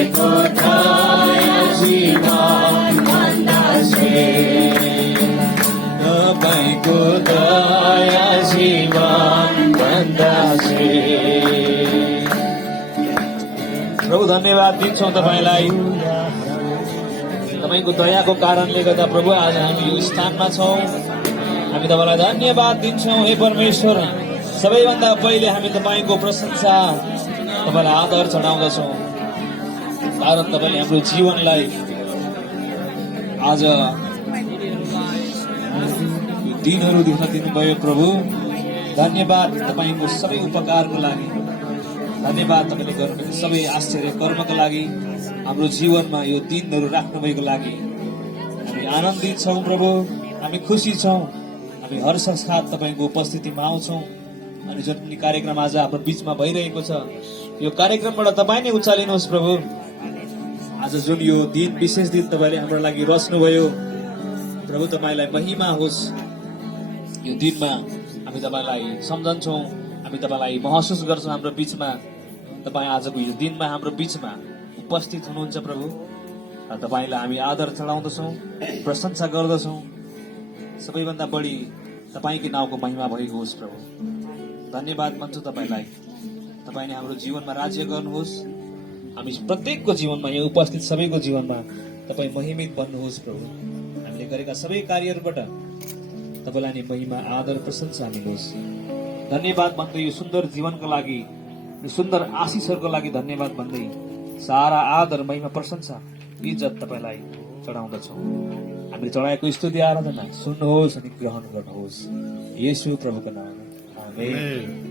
तपाईँको दया जीवन भन्दा श्रेष्ठ, तपाईँको दया जीवन भन्दा श्रेष्ठ। प्रभु धन्यवाद दिन्छौँ तपाईँलाई, तपाईँको दयाको कारणले गर्दा प्रभु आज हामी यो स्थानमा छौँ। हामी तपाईँलाई धन्यवाद दिन्छौँ हे परमेश्वर। सबैभन्दा पहिले हामी तपाईँको प्रशंसा, तपाईँलाई आदर चढाउँदछौँ, कारण तपाईँले हाम्रो जीवनलाई आज दिनहरू देख्न दिनुभयो। प्रभु धन्यवाद तपाईँको सबै उपकारको लागि, धन्यवाद तपाईँले गर्नुभएको सबै आश्चर्य कर्मको लागि, हाम्रो जीवनमा यो दिनहरू राख्नुभएको लागि हामी आनन्दित छौँ। प्रभु हामी खुसी छौँ, हामी हर्ष साथ तपाईँको उपस्थितिमा आउँछौँ। अनि जुन पनि कार्यक्रम आज हाम्रो बिचमा भइरहेको छ, यो कार्यक्रमबाट तपाईँ नै उचालिनुहोस् प्रभु। आज जुन यो दिन, विशेष दिन तपाईँले हाम्रो लागि रच्नुभयो, प्रभु तपाईँलाई महिमा होस्। यो दिनमा हामी तपाईँलाई सम्झन्छौँ, हामी तपाईँलाई महसुस गर्छौँ हाम्रो बिचमा। तपाईँ आजको यो दिनमा हाम्रो बिचमा उपस्थित हुनुहुन्छ प्रभु, र तपाईँलाई हामी आदर चढाउँदछौँ, प्रशंसा गर्दछौँ। सबैभन्दा बढी तपाईँकै नाउँको महिमा भएको होस् प्रभु। धन्यवाद भन्छु तपाईँलाई। तपाईँले हाम्रो जीवनमा राज्य गर्नुहोस्, हामी प्रत्येकको जीवनमा, यहाँ उपस्थित सबैको जीवनमा तपाईँ महिमित बन्नुहोस् प्रभु। हामीले गरेका सबै कार्यहरूबाट तपाईँलाई नै महिमा, आदर, प्रशंसा मिलोस्। धन्यवाद भन्दै यो सुन्दर जीवनको लागि, यो सुन्दर आशिषहरूको लागि धन्यवाद भन्दै सारा आदर, महिमा, प्रशंसा, इज्जत तपाईँलाई चढाउँदछौँ। हामीले चढाएको स्तुति आराधना सुन्नुहोस् अनि ग्रहण गर्नुहोस्, येशू प्रभुको नाममा, आमेन।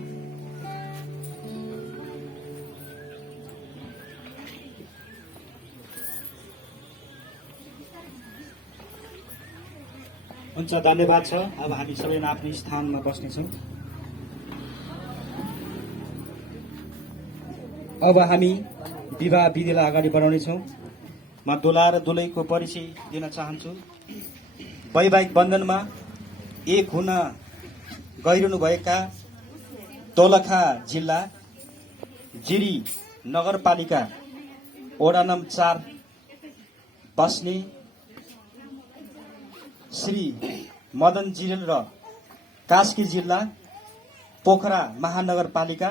हुन्छ, धन्यवाद छ। अब हामी सबैजना आफ्नो स्थानमा बस्नेछौँ। अब हामी विवाह विधिलाई अगाडि बढाउनेछौँ। म दुला र दुलैको परिचय दिन चाहन्छु। वैवाहिक बन्धनमा एक हुन गइरहनुभएका दोलखा जिल्ला जिरी नगरपालिका वडा नम्बर 4 बस्ने श्री मदन जिरेल र कास्की जिल्ला पोखरा महानगरपालिका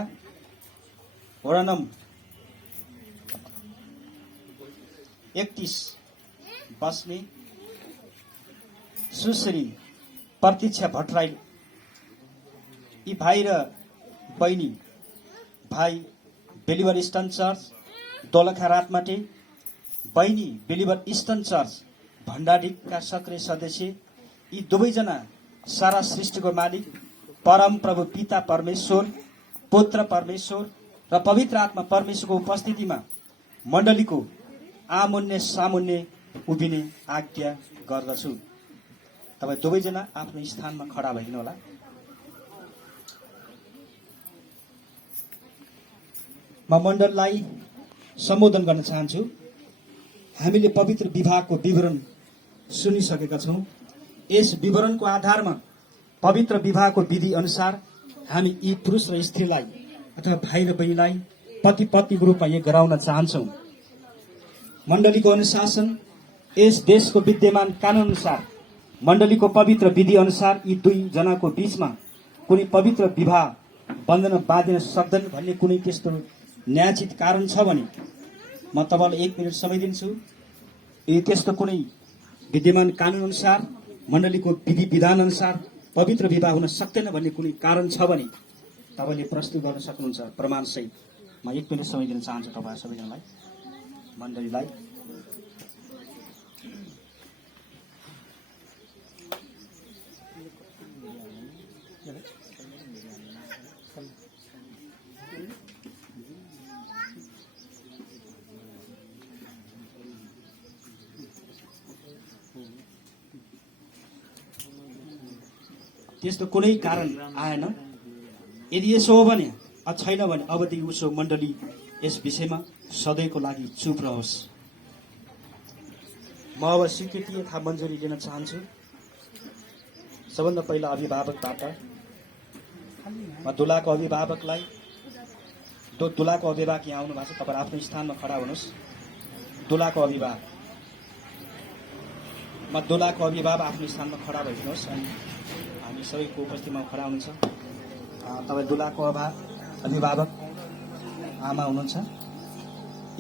वडा नम्बर 31 बस्ने सुश्री प्रतीक्षा भट्टराई, यी भाइ र बहिनी, भाइ बेलिभर इस्टर्न चर्च दोलखा रातमाटे, बहिनी बेलिभर इस्टर्न चर्च भण्डारीका सक्रिय सदस्य, यी दुवैजना सारा सृष्टिको मालिक परम प्रभु पिता परमेश्वर, पुत्र परमेश्वर र पवित्र आत्मा परमेश्वरको उपस्थितिमा मण्डलीको आमुन्ने सामुन्ने उभिने आज्ञा गर्दछु। तपाईँ दुवैजना आफ्नो स्थानमा खडा भइदिनु होला। म मण्डललाई सम्बोधन गर्न चाहन्छु। हामीले पवित्र विवाहको विवरण सुनिसकेका छौँ। यस विवरणको आधारमा पवित्र विवाहको विधि अनुसार हामी यी पुरुष र स्त्रीलाई अथवा भाइ र बहिनीलाई पति पत्नीको रूपमा यहाँ गराउन चाहन्छौँ। मण्डलीको अनुशासन, यस देशको विद्यमान कानून अनुसार, मण्डलीको पवित्र विधि अनुसार यी दुई जनाको बीचमा कुनै पवित्र विवाह बन्धन बाँधिन सक्दैन भन्ने कुनै त्यस्तो न्यायोचित कारण छ भने म तपाईँलाई 1 मिनट समय दिन्छु। यदि त्यस्तो कुनै विद्यमान कानून अनुसार, मण्डलीको विधि विधान अनुसार पवित्र विवाह हुन सक्दैन भन्ने कुनै कारण छ भने तपाईँले प्रस्तुत गर्न सक्नुहुन्छ प्रमाणसहित। म 1 मिनट समय दिन चाहन्छु तपाईँ सबैजनालाई, मण्डलीलाई। त्यस्तो कुनै कारण आएन। यदि यसो हो भने, छैन भने अबदेखि उसो मण्डली यस विषयमा सधैँको लागि चुप रहोस्। म अब स्वीकृति तथा मञ्जुरी लिन चाहन्छु। सबभन्दा पहिला अभिभावकबाट म दुलाको अभिभावकलाई, दुलाको अभिभावक यहाँ आउनु भएको छ, तपाईँ आफ्नो स्थानमा खडा हुनुहोस्। दुलाको अभिभावक म दुलाको अभिभावक आफ्नो स्थानमा खडा भइदिनुहोस् अनि हामी सबैको उपस्थितिमा खडा हुनुहुन्छ। तपाईँ दुलाको अभिभावक आमा हुनुहुन्छ।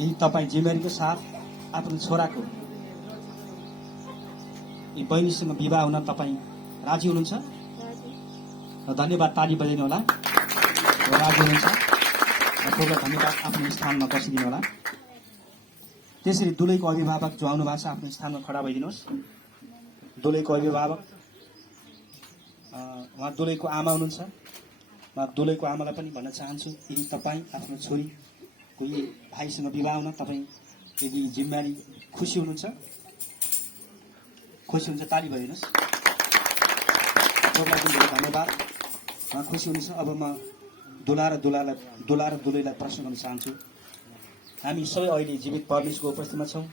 यी तपाईँ जिम्मेवारीको साथ आफ्नो छोराको यी बहिनीसँग विवाह हुन तपाईँ राजी हुनुहुन्छ? र धन्यवाद, ताली बजाइदिनु होला। राजी हुनुहुन्छ? थोरै धन्यवाद, आफ्नो स्थानमा बसिदिनु होला। त्यसरी दुलैको अभिभावक जो आउनु भएको छ आफ्नो स्थानमा खडा भइदिनुहोस्। दुलैको अभिभावक उहाँ दुलैको आमा हुनुहुन्छ। म दुलैको आमालाई पनि भन्न चाहन्छु, यदि तपाईँ आफ्नो छोरीको यी भाइसँग विवाह हुन तपाईँ यदि जिम्मेवारी खुसी हुनुहुन्छ? खुसी हुन्छ, ताली भइदिनुहोस्। धन्यवाद, उहाँ खुसी हुनुहुन्छ। अब म दुला र दुलैलाई प्रश्न गर्न चाहन्छु। हामी सबै अहिले जीवित परमेश्वरको उपस्थितिमा छौँ।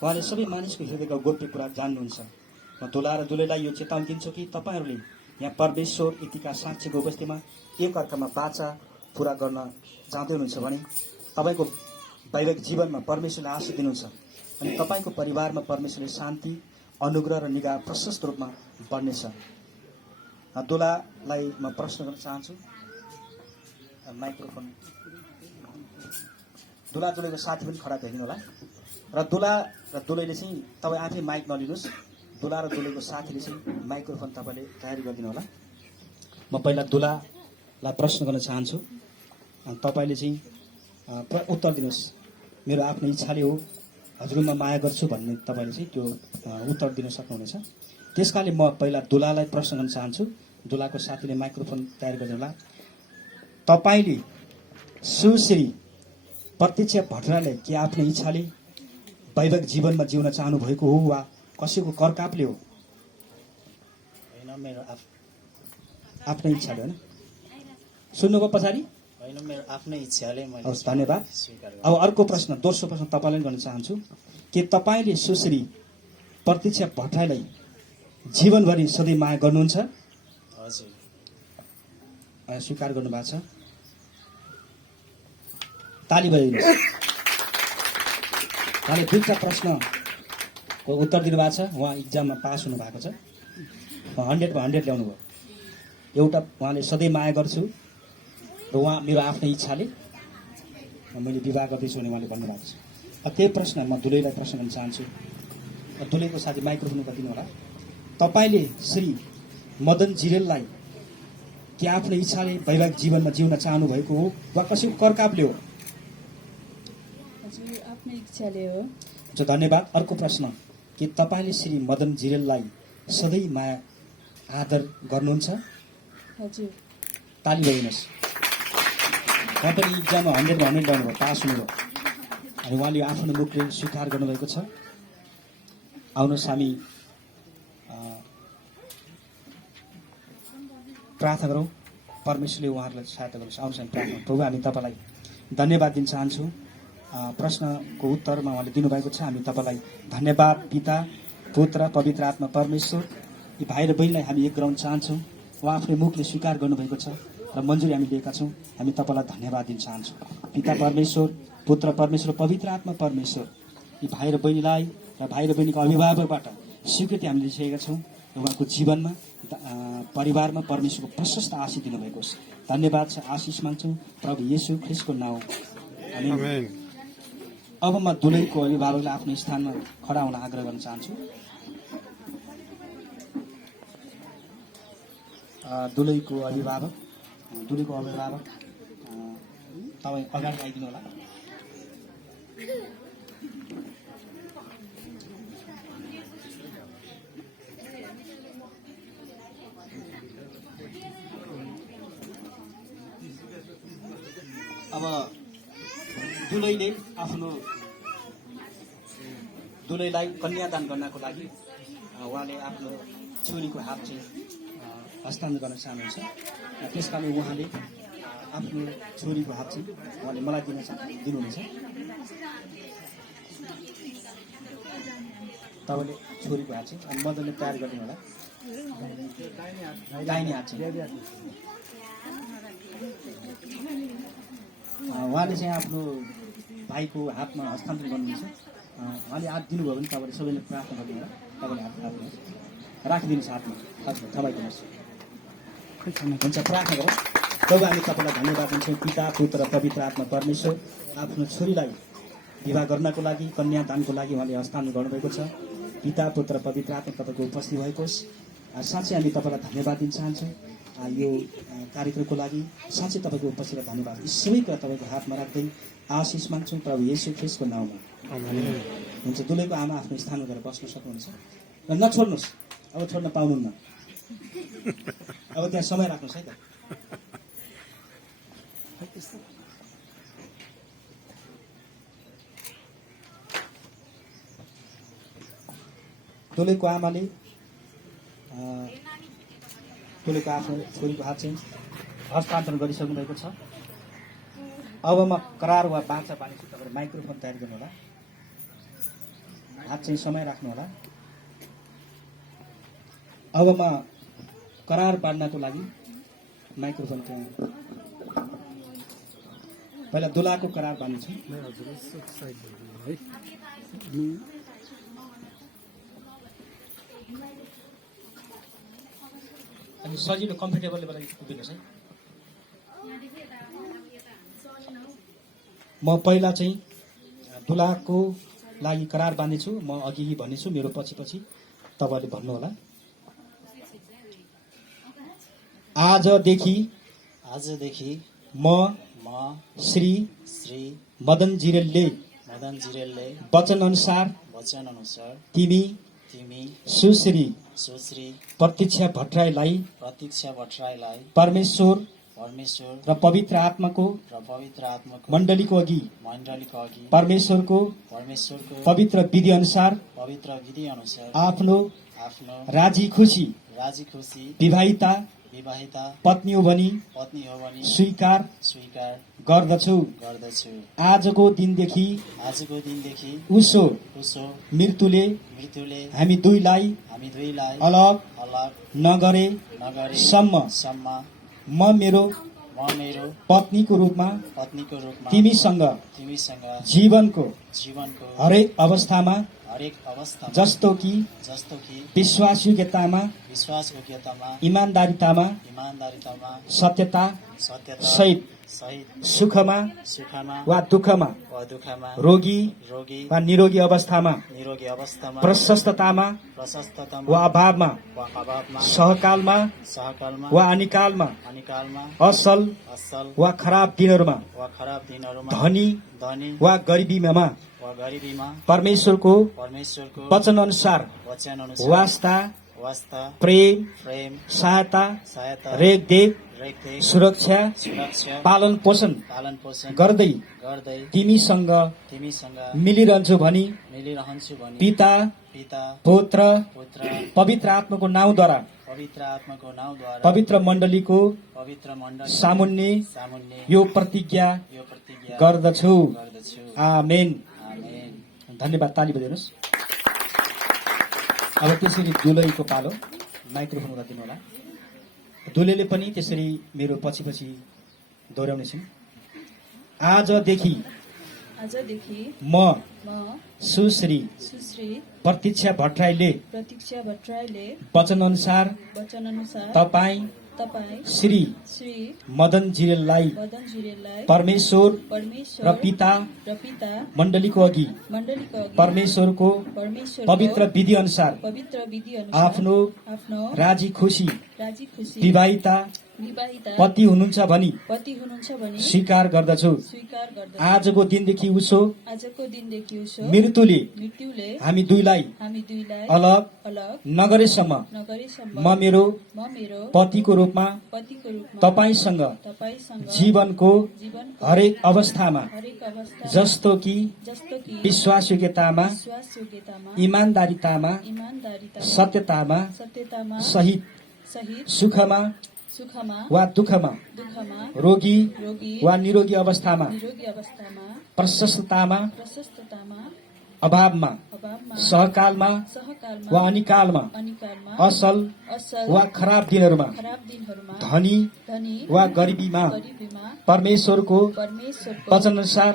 उहाँले सबै मानिसको हृदयका गोप्य कुरा जान्नुहुन्छ। म दुला र दुलैलाई यो चेतावनी दिन्छु कि तपाईँहरूले यहाँ परमेश्वर यतिका साक्षीको उपस्थितिमा एकअर्कामा बाचा पुरा गर्न जाँदै हुनुहुन्छ भने तपाईँको वैवाहिक जीवनमा परमेश्वरले आशीष दिनुहुन्छ अनि तपाईँको परिवारमा परमेश्वरले शान्ति, अनुग्रह र निगाह प्रशस्त रूपमा बढ्नेछ। दुलालाई म प्रश्न गर्न चाहन्छु। माइक्रोफोन दुला दुलैको साथी पनि खडा गरिदिनु होला। र दुला र दुलैले चाहिँ तपाईँ आफै माइक नलिनुहोस्। दुला र दुलैको साथीले चाहिँ माइक्रोफोन तपाईँले तयारी गरिदिनु होला। म पहिला दुलालाई प्रश्न गर्न चाहन्छु। तपाईँले चाहिँ उत्तर दिनुहोस्। मेरो आफ्नो इच्छाले हो, हजुरमा माया गर्छु भन्ने तपाईँले चाहिँ त्यो उत्तर दिन सक्नुहुनेछ। त्यसकाले म पहिला दुलालाई प्रश्न गर्न चाहन्छु। दुलाको साथीले माइक्रोफोन तयार गरिदिनु होला। तपाईँले सुश्री प्रत्यक्ष भट्टराईलाई के आफ्नो इच्छाले वैवाहिक जीवनमा जिउन चाहनु भएको हो वा कसैको करकापले हो? होइन, मेरो आफ्नै इच्छाले होइन? सुन्नुभयो पछाडि? होइन, मेरो आफ्नै इच्छाले मैले हवस्, धन्यवाद। स्वीकार गरेँ। अब अर्को प्रश्न, दोस्रो प्रश्न तपाईँलाई गर्न चाहन्छु। के तपाईँले सुश्री प्रत्यक्ष भट्टराईलाई जीवनभरि सधैँ माया गर्नुहुन्छ? हजुर। स्वीकार गर्नुभएको छ। ताली बजाइदिनुहोस्। उहाँले दुईवटा प्रश्नको उत्तर दिनुभएको छ। उहाँ इक्जाममा पास हुनुभएको छ। 100मा 100 ल्याउनु भयो। एउटा उहाँले सधैँ माया गर्छु र उहाँ मेरो आफ्नै इच्छाले मैले विवाह गर्दैछु भने उहाँले भन्नुभएको छ। त्यही प्रश्न म दुलैलाई प्रश्न गर्न चाहन्छु। दुलैको साथी माइक्रोफोन गरिदिनु होला। तपाईँले श्री मदन जिरेललाई के आफ्नो इच्छाले वैवाहिक जीवनमा जिउन चाहनु भएको हो वा कसैको करकापले हो? हजुर, आफ्नै इच्छाले हो। धन्यवाद। अर्को प्रश्न, के तपाईँले श्री मदन जिरेललाई सधैँ माया आदर गर्नुहुन्छ? हजुर। ताली बजाइदिनुहोस्। उहाँ पनि इक्जाममा 100मा 100 ल्याउनुभयो, पास हुनुभयो अनि उहाँले आफ्नो मुखले स्वीकार गर्नुभएको छ। आउनुहोस् हामी प्रार्थना गरौँ, परमेश्वरले उहाँहरूलाई सहायता गर्नुहोस्। आउनुहोस् हामी प्रार्थना। प्रभु, हामी तपाईँलाई धन्यवाद दिन चाहन्छौँ। प्रश्नको उत्तरमा उहाँले दिनुभएको छ। हामी तपाईँलाई धन्यवाद पिता, पुत्र, पवित्र आत्मा परमेश्वर, यी भाइ र बहिनीलाई हामी एक गराउन चाहन्छौँ। उहाँ आफ्नै मुखले स्वीकार गर्नुभएको छ र मन्जुरी हामी लिएका छौँ। हामी तपाईँलाई धन्यवाद दिन चाहन्छौँ। पिता परमेश्वर, पुत्र परमेश्वर, पवित्र आत्मा परमेश्वर, यी भाइ र बहिनीलाई र भाइ र बहिनीको अभिभावकबाट स्वीकृति हामीले लिइसकेका छौँ। उहाँको जीवनमा, परिवारमा परमेश्वरको प्रशस्त आशीष दिनुभएको छ। धन्यवाद छ, आशिष माग्छौँ प्रभु येशू ख्रिस्टको नाउँ, आमेन। अब म दुलैको अभिभावकलाई आफ्नो स्थानमा खडा हुन आग्रह गर्न चाहन्छु। दुलैको अभिभावक तपाईँ अगाडि आइदिनु होला। अब दुलैलाई कन्यादान गर्नको लागि उहाँले आफ्नो छोरीको हात चाहिँ हस्तान्तरण गर्न चाहनुहुन्छ। त्यसकारण उहाँले आफ्नो छोरीको हात चाहिँ उहाँले मलाई दिनुहुनेछ। तपाईँले छोरीको हात चाहिँ अनि मजाले तयार गरिदिनु होला। दाहिने हात चाहिँ उहाँले चाहिँ आफ्नो भाइको हातमा हस्तान्तरण गर्नुहुन्छ। उहाँले हात दिनुभयो भने तपाईँले सबैले प्रार्थना गर्नु होला। तपाईँले हात राख्नुहोस्, राखिदिनुहोस् हातमा थमाइदिनुहोस्। हुन्छ, प्रार्थना गरौँ। प्रभु, हामी तपाईँलाई धन्यवाद दिन्छौँ। पिता, पुत्र, पवित्र आत्मा परमेश्वर आफ्नो छोरीलाई विवाह गर्नको लागि, कन्यादानको लागि उहाँले हस्तान्तरण गर्नुभएको छ। पिता, पुत्र, पवित्र आत्मा तपाईँको उपस्थित भएको होस्। साँच्चै हामी तपाईँलाई धन्यवाद दिन चाहन्छौँ यो कार्यक्रमको लागि। साँच्चै तपाईँको उपस्थित धन्यवाद। यी सबै कुरा तपाईँको हातमा राख्दै आशिष माग्छौँ प्रभु येशू ख्रीष्टको नाउँमा। हुन्छ, दुलैको आमा आफ्नो स्थानमा गएर बस्न सक्नुहुन्छ र नछोड्नुहोस्। अब छोड्न पाउनुहुन्न। अब त्यहाँ समय राख्नुहोस् है त। दुलैको आमाले दुलैको आफ्नो छोरीको हात चाहिँ हस्तान्तरण गरिसक्नु भएको छ। अब म करार वा बाचा बाँड्छु। तपाईँले माइक्रोफोन तयार गर्नु होला। हात चाहिँ समय राख्नु होला। अब म करार बाँड्नको लागि माइक्रोफोन त्यहाँ पहिला दुलाको करार बाँड्छु। अनि सजिलो कम्फर्टेबल उभिनुहोस् है। म पहिला चाहिँ दुलाको लागि करार बाँध्नेछु। म अघि भन्नेछु, मेरो पछि पछि तपाईँले भन्नुहोला। आजदेखि म श्री मदन जिरेलले वचन अनुसार तिमी सुश्री प्रतीक्षा भट्टराईलाई परमेश्वर र पवित्र आत्माको मण्डलीको अघि परमेश्वरको पवित्र विधि अनुसार आफ्नो राजी खुसी विवाहिता पत्नी हो भनी स्वीकार गर्दछु। आजको दिनदेखि उसो मृत्युले हामी दुईलाई अलग नगरेसम्म म मेरो पत्नीको रूपमा तिमीसँग जीवनको हरेक अवस्थामा जस्तो कि विश्वासयोग्यतामा इमान्दारितामा सत्यता सहित सुखमा वा दुःखमा रोगी वा निरोगी अवस्थामा प्रशस्ततामा वा अभावमा सहकालमा वा अनिकालमा असल वा खराब दिनहरूमा धनी वा गरिबीमा परमेश्वरको वचन अनुसार वास्ता प्रेम सहायता रेखदेख सुरक्षा पालन पोषण गर्दै तिमीसँग मिलिरहन्छु भनी पिता पुत्र पवित्र आत्माको नाउँद्वारा पवित्र मण्डलीको सामुन्ने यो प्रतिज्ञा गर्दछु। आमेन। धन्यवाद। ताली बजाउनुहोस्। अब त्यसरी दुलैको पालो। माइक्रोफोन गरिदिनु होला। दुलैले पनि त्यसरी मेरो पछि पछि दोहोऱ्याउनेछन्। आजदेखि म सुश्री प्रतीक्षा भट्टराईले वचन अनुसार तपाईँ श्री मदन जिरेललाई परमेश्वर र पिता मण्डलीको अघि परमेश्वरको पवित्र विधि अनुसार आफ्नो राजी खुसी विवाहिता पति हुनुहुन्छ भनी स्वीकार गर्दछु। आजको दिनदेखि उसो मृत्युले हामी दुईलाई अलग नगरेसम्म म मेरो पतिको रूपमा तपाईसँग जीवनको हरेक अवस्थामा जस्तो कि विश्वासयोग्यतामा इमान्दारितामा सत्यतामा सहित सुखमा वा दुःखमा रोगी वा निरोगी अवस्थामा प्रशस्ततामा अभावमा सहकालमा वा अनिकालमा असल वा खराब दिनहरूमा धनी वा गरिबीमा परमेश्वरको वचन अनुसार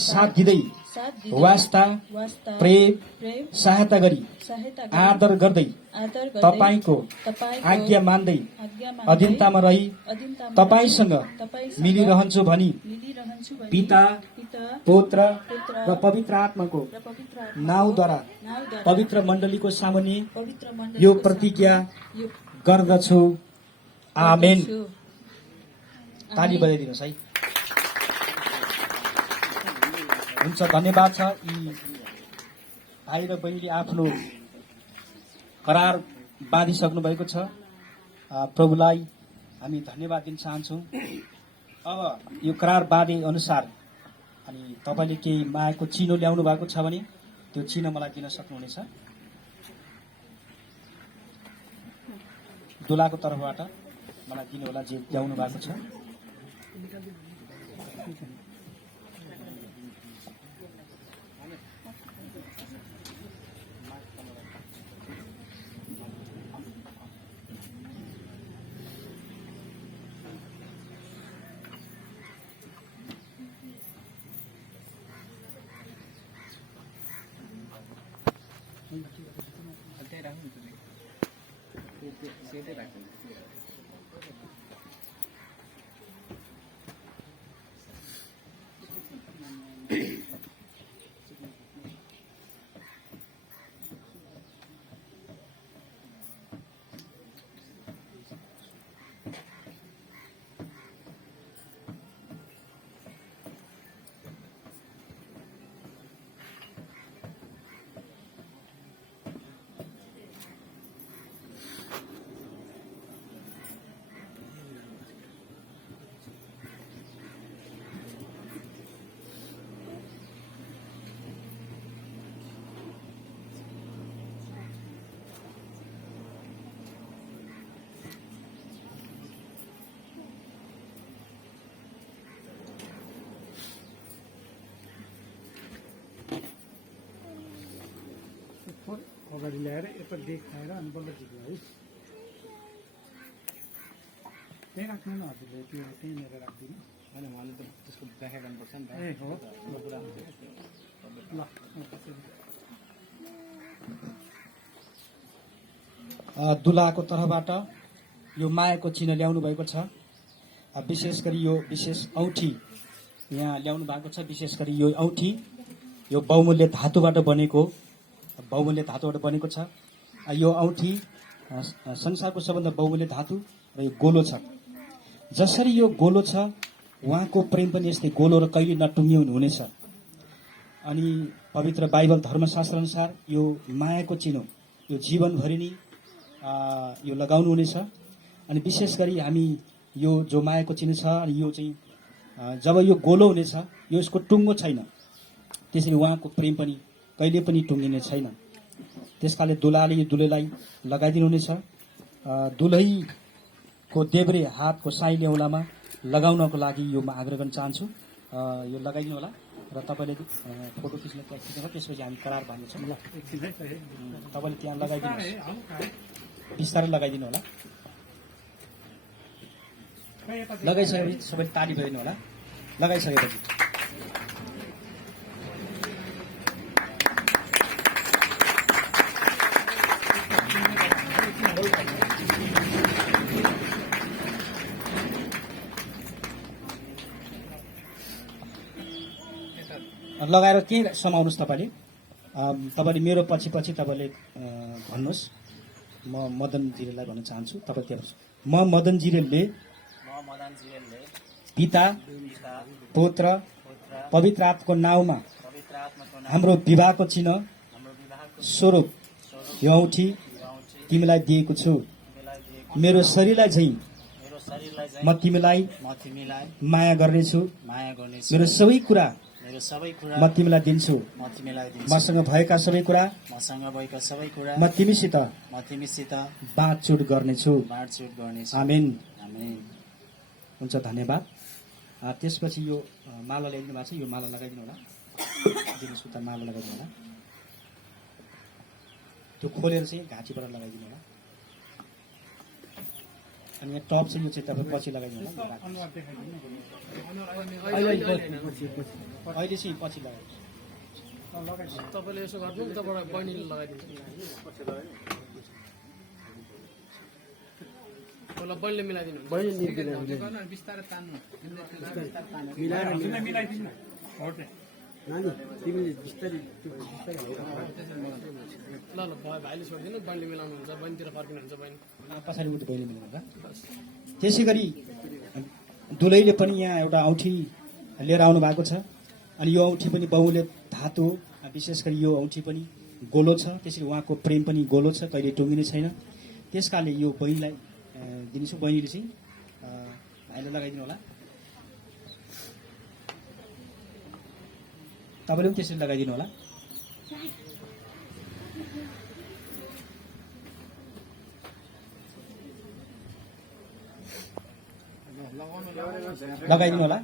साथ दिँदै साथ दिँदै वास्ता वास्ता प्रेम प्रेम सहायता गरी सहायता गरी आदर गर्दै आदर गर्दै तपाईँको तपाईँको आज्ञा मान्दै आज्ञा मान्दै अधीनतामा रही अधीनतामा तपाईँसँग तपाईँसँग मिलिरहन्छु भनी मिलिरहन्छु भनी पिता पिता पुत्र पुत्र र पवित्र आत्माको र पवित्र आत्माको नाउँद्वारा नाउँद्वारा पवित्र मण्डलीको सामुन्ने पवित्र यो मण्डलीको प्रतिज्ञा सामु यो गर्दछु आमेन। गर्दछु। ताली बजाइदिनुहोस् है। हुन्छ, धन्यवाद छ। यी भाइ र बहिनीले आफ्नो करार बाँधिसक्नु भएको छ। प्रभुलाई हामी धन्यवाद दिन चाहन्छौँ। अब यो करार बाँधे अनुसार अनि तपाईँले केही मायाको चिनो ल्याउनु भएको छ भने त्यो चिनो मलाई दिन सक्नुहुनेछ। दुलाको तर्फबाट मलाई दिनुहोला जे ल्याउनु भएको छ। अगाडि ल्याएर यता देखाएर अनि बल्ल झिक्यो है। त्यहीँ राख्नु न हजुरले, त्यो त्यहीँनिर राखिदिनु। होइन, उहाँले त त्यसको व्याख्या गर्नुपर्छ नि त। ए हो, ल। दुलाको तर्फबाट यो मायाको चिन्ह ल्याउनु भएको छ। विशेष गरी यो विशेष औँठी यहाँ ल्याउनु भएको छ। विशेष गरी यो औँठी यो बहुमूल्य धातुबाट बनेको छ। यो औँठी संसारको सबभन्दा बहुमूल्य धातु र यो गोलो छ। जसरी यो गोलो छ उहाँको प्रेम पनि यस्तै गोलो र कहिले नटुङ्गिनु हुनेछ। अनि पवित्र बाइबल धर्मशास्त्र अनुसार यो मायाको चिनो यो जीवनभरि नै यो लगाउनु हुनेछ। अनि विशेष गरी हामी यो जो मायाको चिनो छ अनि यो चाहिँ जब यो गोलो हुनेछ यो यसको टुङ्गो छैन, त्यसरी उहाँको प्रेम पनि कहिले पनि टुङ्गिने छैन। त्यसकाले दुलाले यो दुलैलाई लगाइदिनु हुनेछ। दुलहीको देब्रे हातको साइले औँलामा लगाउनको लागि यो म आग्रह गर्न चाहन्छु। यो लगाइदिनु होला र तपाईँले फोटो खिच्न त्यहाँ खिच्नुहोस्। त्यसपछि हामी करार बाँध्नेछौँ। ल, तपाईँले त्यहाँ लगाइदिनुहोस्, बिस्तारै लगाइदिनु होला। लगाइसकेपछि सबैले ताली बजाइदिनु होला। लगाइसकेपछि लगाएर के समाउनुहोस्। तपाईँले मेरो पछि पछि तपाईँले भन्नुहोस्। म मदन जिरेललाई भन्न चाहन्छु। तपाईँ त्यहाँ म मदन जिरेलले पिता पुत्र पवित्र आत्माको नाउँमा हाम्रो विवाहको चिन्ह स्वरूप यो औँठी तिमीलाई दिएको छु। मेरो शरीरलाई झैँ म तिमीलाई माया गर्नेछु। मेरो सबै कुरा म तिमीलाई दिन्छु। मसँग भएका सबै कुरा म तिमीसित बाँडचुँड गर्नेछु। आमेन। हुन्छ, धन्यवाद। त्यसपछि यो माला ल्याइदिनु भएको छ। यो माला लगाइदिनु होला। दिनुहोस्, उता माला लगाइदिनु होला। त्यो खोलेर चाहिँ घाँटीबाट लगाइदिनु होला। अनि यहाँ टप चाहिँ यो चाहिँ तपाईँ पछि लगाइदिनु होला। अहिले चाहिँ पछि लगाइदिनु। तपाईँले यसो गर्नु उताबाट बहिनीले लगाइदिन्छ पहिला बहिनीले मिलाइदिनु बिस्तारै तान्नु मिलाइदिनु नानी तिमीले बिस्तारै ल भाइले छोडिदिनु बहिनीले मिलाउनु हुन्छ बहिनीतिर फर्किनुहुन्छ बहिनी पछाडि उठ्दै बहिनी मिलाउनु त्यसै गरी दुलैले पनि यहाँ एउटा औँठी लिएर आउनु भएको छ अनि यो औँठी पनि बहुले धातु हो विशेष गरी यो औँठी पनि गोलो छ त्यसरी उहाँको प्रेम पनि गोलो छ कहिले टुङ्गिने छैन त्यस कारणले यो बहिनीलाई दिनेछु बहिनीले चाहिँ भाइलाई लगाइदिनु होला तपाईँले पनि त्यसरी लगाइदिनु होला लगाइदिनु होला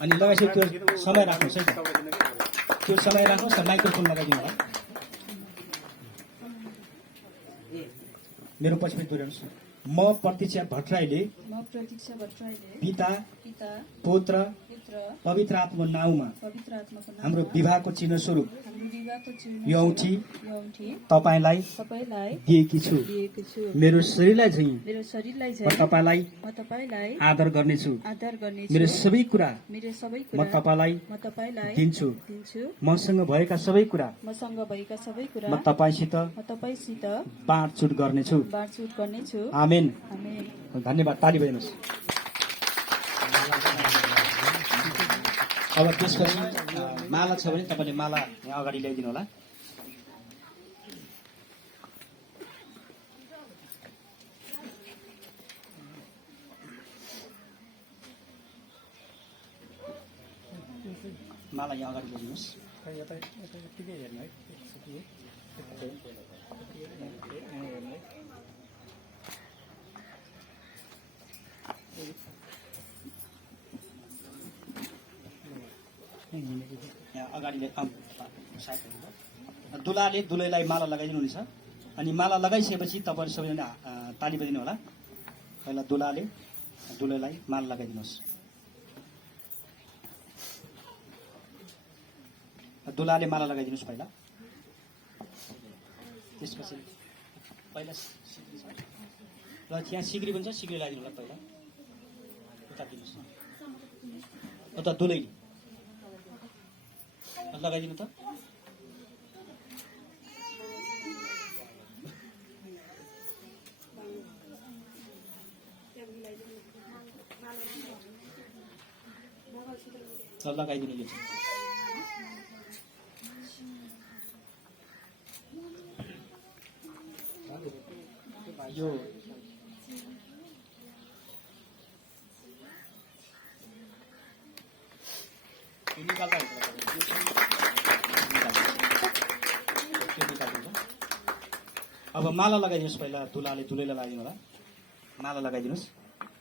अनि लगाइसक्यो त्यो समय राख्नुहोस् है त्यो समय राख्नुहोस् र माइक्रोफोन लगाइदिनु होला मेरो पछि दोहोऱ्याउनुहोस् म प्रतीक्षा भट्टराईले म प्रतीक्षा भट्टराईले पिता पिता पुत्र पुत्र पवित्र आत्मा नाउँमा पवित्र आत्माको नाममा हाम्रो विवाहको चिन्ह स्वरूप हाम्रो विवाहको चिन्ह यो औँठी यो औँठी तपाईँलाई तपाईँलाई दिएकी छु दिएको छु मेरो शरीरलाई चाहिँ मेरो शरीरलाई म चाहिँ तपाईँलाई म तपाईँलाई आदर गर्नेछु आदर गर्नेछु मेरो सबै कुरा मेरो सबै म कुरा तपाईँलाई म तपाईँलाई दिन्छु दिन्छु मसँग भएका सबै कुरा मसँग भएका सबै कुरा म तपाईँसित म तपाईँसित बाँडचुट गर्नेछु बाँडचुट गर्नेछु आमेन आमेन धन्यवाद ताली बजाउनुहोस् अब त्यसपछि माला छ भने तपाईँले माला यहाँ अगाडि ल्याइदिनु होला माला यहाँ अगाडि ल्याइदिनुहोस् यता यतिकै हेर्नु है यहाँ अगाडि दुलाले दुलैलाई माला लगाइदिनु हुनेछ अनि माला लगाइसकेपछि तपाईँहरू सबैजना ताली बजाइदिनु होला पहिला दुलाले दुलैलाई माला लगाइदिनुहोस् दुलाले माला लगाइदिनुहोस् पहिला त्यसपछि पहिला सिक्री छ र त्यहाँ सिक्री पनि छ सिक्री लगाइदिनु होला पहिला उता दिनुहोस् न उता दुलैले लगाइदिनु त लगाइदिनु यो चाहिँ यो निकाल्दा अब माला लगाइदिनुहोस् पहिला दुलाले दुलैलाई लगाइदिनु होला माला लगाइदिनुहोस्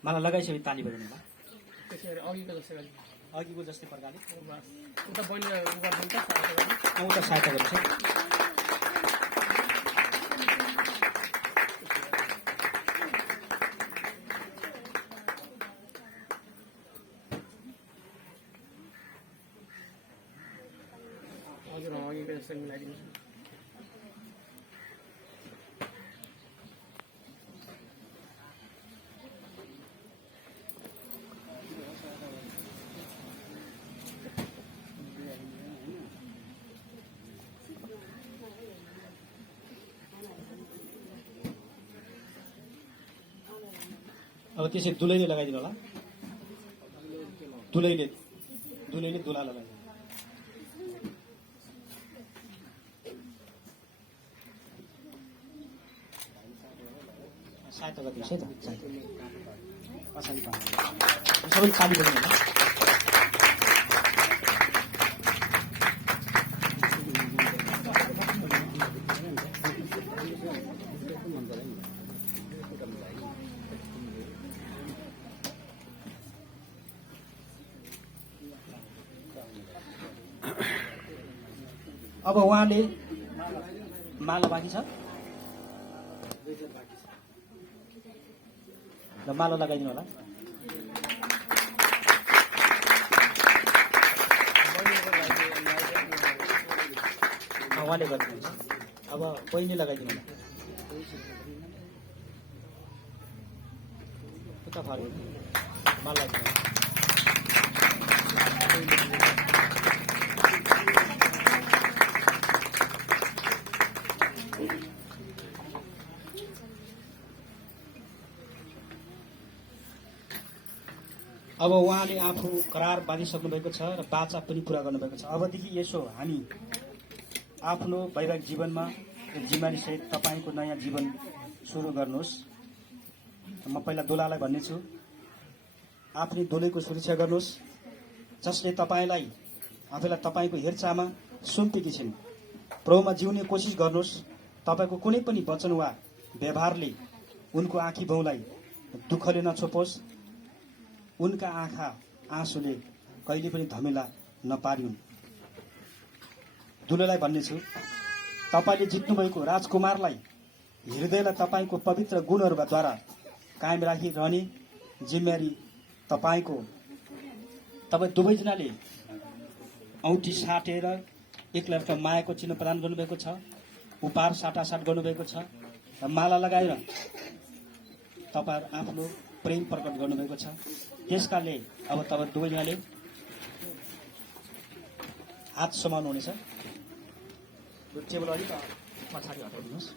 माला लगाइसकेपछि ताली बजाउनु होला त्यसरी अघिको जस्तै गरी अघिको जस्तै प्रकारले उता बहिनीलाई उ गरिदिन्छ आउँदा सहायता गर्छ हजुर अघिको जस्तै मिलाइदिनुहोस् अब त्यसरी दुलैले लगाइदिनु होला दुलैले दुलालाई लगाइदिनु सहायता गरिदिनुहोस् है त पछाडि सबैले ताली बजाउनु होला अब उहाँले माला बाँकी छ ल माला लगाइदिनु होला उहाँले गरिदिनुहुन्छ। अब बहिनी लगाइदिनु होला। उता फर्क मलाई अब उहाँले आफू करार बाँधिसक्नु भएको छ र बाचा पनि पुरा गर्नुभएको छ। अबदेखि यसो हामी आफ्नो वैवाहिक जीवनमा जिम्मेवारीसहित तपाईँको नयाँ जीवन सुरु गर्नुहोस्। म पहिला दुलालाई भन्नेछु, आफ्नै दुलैको सुरक्षा गर्नुहोस्, जसले तपाईँलाई आफैलाई तपाईँको हेरचाहमा सुम्पेकी छिन्। प्रभुमा जिउने कोसिस गर्नुहोस्। तपाईँको कुनै पनि वचन वा व्यवहारले उनको आँखी बाउलाई दुःखले नछोपोस्। उनका आँखा आँसुले कहिले पनि धमेला नपारिउन्। दुलैलाई भन्नेछु, तपाईँले जित्नुभएको राजकुमारलाई हृदयलाई तपाईँको पवित्र गुणहरूद्वारा कायम राखिरहने जिम्मेवारी तपाईँको। तपाईँ दुवैजनाले औँठी साटेर एकअर्का मायाको चिन्ह प्रदान गर्नुभएको छ, उपहार साटासाट गर्नुभएको छ र माला लगाएर तपाईँ आफ्नो प्रेम प्रकट गर्नुभएको छ। त्यसकारणले अब तपाईँ दुवैजनाले हात समाउनु हुनेछ। यो टेबल अलिक पछाडि हटाइदिनुहोस्।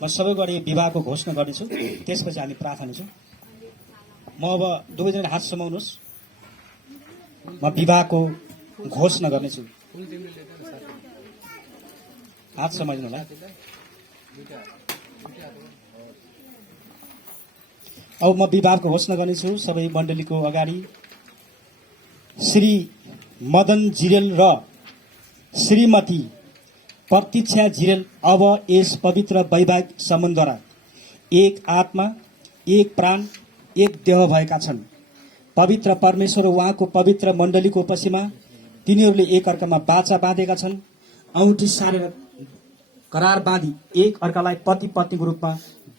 म सबैको अगाडि विवाहको घोषणा गर्नेछु, त्यसपछि हामी प्रार्थना छौँ। म अब दुवैजना हात समाउनुहोस्। म विवाहको घोषणा गर्नेछु। हात समाइदिनु होला। अब म विवाहको घोषणा गर्नेछु सबै मण्डलीको अगाडि। श्री मदन जिरेल र श्रीमती प्रतीक्षा जिरेल अब यस पवित्र वैवाहिक सम्बन्धद्वारा एक आत्मा, एक प्राण, एक देह भएका छन्। पवित्र परमेश्वर उहाँको पवित्र मण्डलीको उपस्थितिमा तिनीहरूले एक अर्कामा बाचा बाँधेका छन्। औँठी सारेर करार बाँधी एक अर्कालाई पति पत्नीको रूपमा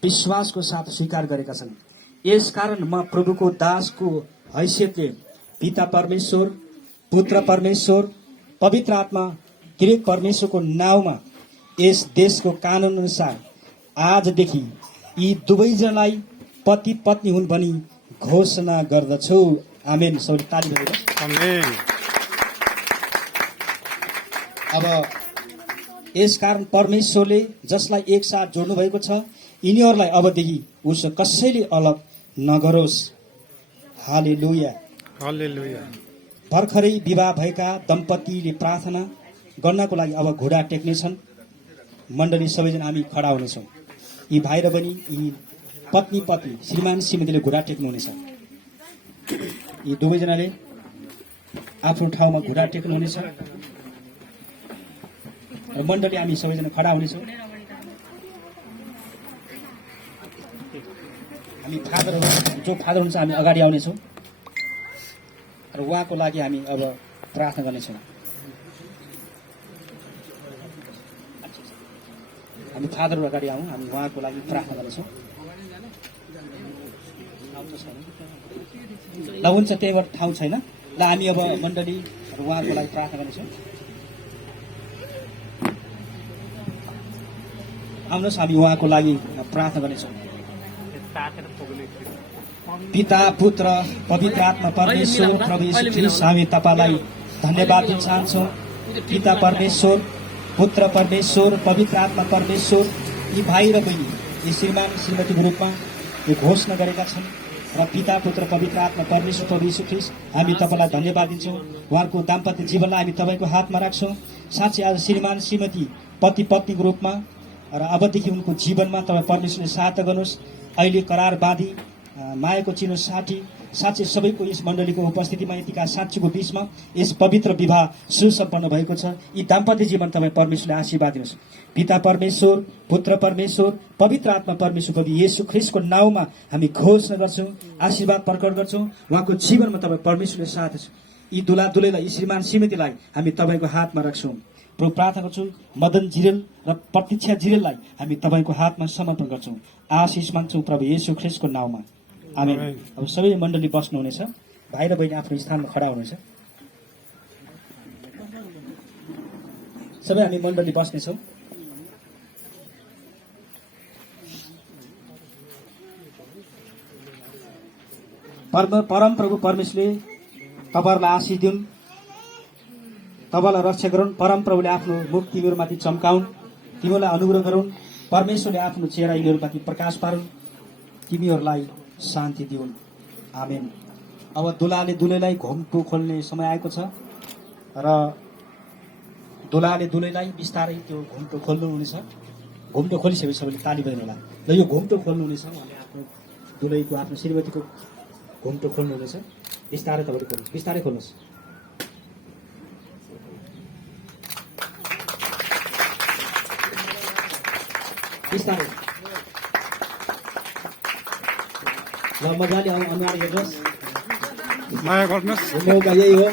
विश्वासको साथ स्वीकार गरेका छन्। यसकारण म प्रभुको दासको हैसियतले पिता परमेश्वर, पुत्र परमेश्वर, पवित्र आत्मा त्रिएक परमेश्वरको नाउँमा यस देशको कानून अनुसार आजदेखि यी दुवैजनालाई पति पत्नी हुन् भनी घोषणा गर्दछु। आमेन। सबैले ताली बजाउनुहोस्। आमेन। अब यसकारण परमेश्वरले जसलाई एकसाथ जोड्नु भएको छ, यिनीहरूलाई अबदेखि उसो कसैले अलग नगरोस्। हालेलुया। हालेलुया। भर्खरै विवाह भएका दम्पतिले प्रार्थना गर्नको लागि अब घुँडा टेक्नेछन्। मण्डली सबैजना हामी खडा हुनेछौँ। यी भाइ र बहिनी, यी पत्नी पत्नी श्रीमान श्रीमतीले घुँडा टेक्नुहुनेछ। यी दुवैजनाले आफ्नो ठाउँमा घुँडा टेक्नुहुनेछ र मण्डली हामी सबैजना खडा हुनेछौँ। हामी फादरहरू जो फादर हुन्छ हामी अगाडि आउनेछौँ र उहाँको लागि हामी अब प्रार्थना गर्नेछौँ। हामी फादरहरू अगाडि आउँ, हामी उहाँको लागि प्रार्थना गर्नेछौँ। ल हुन्छ, त्यहीबाट ठाउँ छैन। ल हामी अब मण्डली र उहाँको लागि प्रार्थना गर्नेछौँ। आउनुहोस्, हामी उहाँको लागि प्रार्थना गर्नेछौँ। पिता, पुत्र, पवित्र आत्मा परमेश्वर प्रभु यीशु ख्रीष्ट, हामी तपाईलाई धन्यवाद दिन चाहन्छौँ। पिता परमेश्वर, पुत्र परमेश्वर, पवित्र आत्मा परमेश्वर, यी भाइ र बहिनी यी श्रीमान श्रीमतीको रूपमा यो घोषणा गरेका छन् र पिता, पुत्र, पवित्र आत्मा परमेश्वर प्रभु यीशु ख्रीष्ट, हामी तपाईलाई धन्यवाद दिन्छौँ। उहाँको दाम्पत्य जीवनलाई हामी तपाईँको हातमा राख्छौँ। साँच्चै आज श्रीमान श्रीमती पति पत्नीको रूपमा र अबदेखि उनको जीवनमा तपाईँ परमेश्वरले सहायता गर्नुहोस्। अहिले करार बाँधी मायाको चिनो साटी साँच्चै सबैको यस मण्डलीको उपस्थितिमा यतिका साँच्चीको बीचमा यस पवित्र विवाह सुसम्पन्न भएको छ। यी दाम्पत्य जीवन तपाईँ परमेश्वरले आशीर्वाद दिनुहोस्। पिता परमेश्वर, पुत्र परमेश्वर, पवित्र आत्मा परमेश्वर प्रभु येशू ख्रीष्टको नाउँमा हामी घोषणा गर्छौँ, आशीर्वाद प्रकट गर्छौँ। उहाँको जीवनमा तपाईँ परमेश्वरले साथ छ। यी दुला दुलैलाई, यी श्रीमान श्रीमतीलाई हामी तपाईँको हातमा राख्छौँ। प्रभु प्रार्थना गर्छु मदन जिरेल र प्रतीक्षा जिरेललाई हामी तपाईँको हातमा समर्पण गर्छौँ। आशिष माग्छौँ प्रभु येशू ख्रीष्टको नाउँमा, आमेन। अब सबै मण्डली बस्नुहुनेछ, भाइ र बहिनी आफ्नो स्थानमा खडा हुनुहुन्छ। सबै हामी मण्डली बस्नेछौँ। परम प्रभु परमेश्वरले तपाईँहरूलाई आशिष दिउन्, तपाईँलाई रक्षा गरून्। परम प्रभुले आफ्नो मुख तिमीहरूमाथि चम्काउन्, तिमीहरूलाई अनुग्रह गरून्। परमेश्वरले आफ्नो चेहरा यिनीहरूमाथि प्रकाश पारुन्, तिमीहरूलाई शान्ति दिउन्, आमेन। अब दुलाले दुलैलाई घुम्टो खोल्ने समय आएको छ र दुलाले दुलैलाई बिस्तारै त्यो घुम्टो खोल्नुहुनेछ। घुम्टो खोलिसकेपछि सबैले ताली बजाउनु होला। र यो घुम्टो खोल्नुहुनेछ, उहाँले आफ्नो दुलैको, आफ्नो श्रीमतीको घुम्टो खोल्नुहुनेछ। बिस्तारै तपाईँले खोल्नुहोस्, बिस्तारै खोल्नुहोस्। बिस्तारै ल, मजाले अनुहार हेर्नुहोस्। माया गर्नुहोस्। मौका यही हो,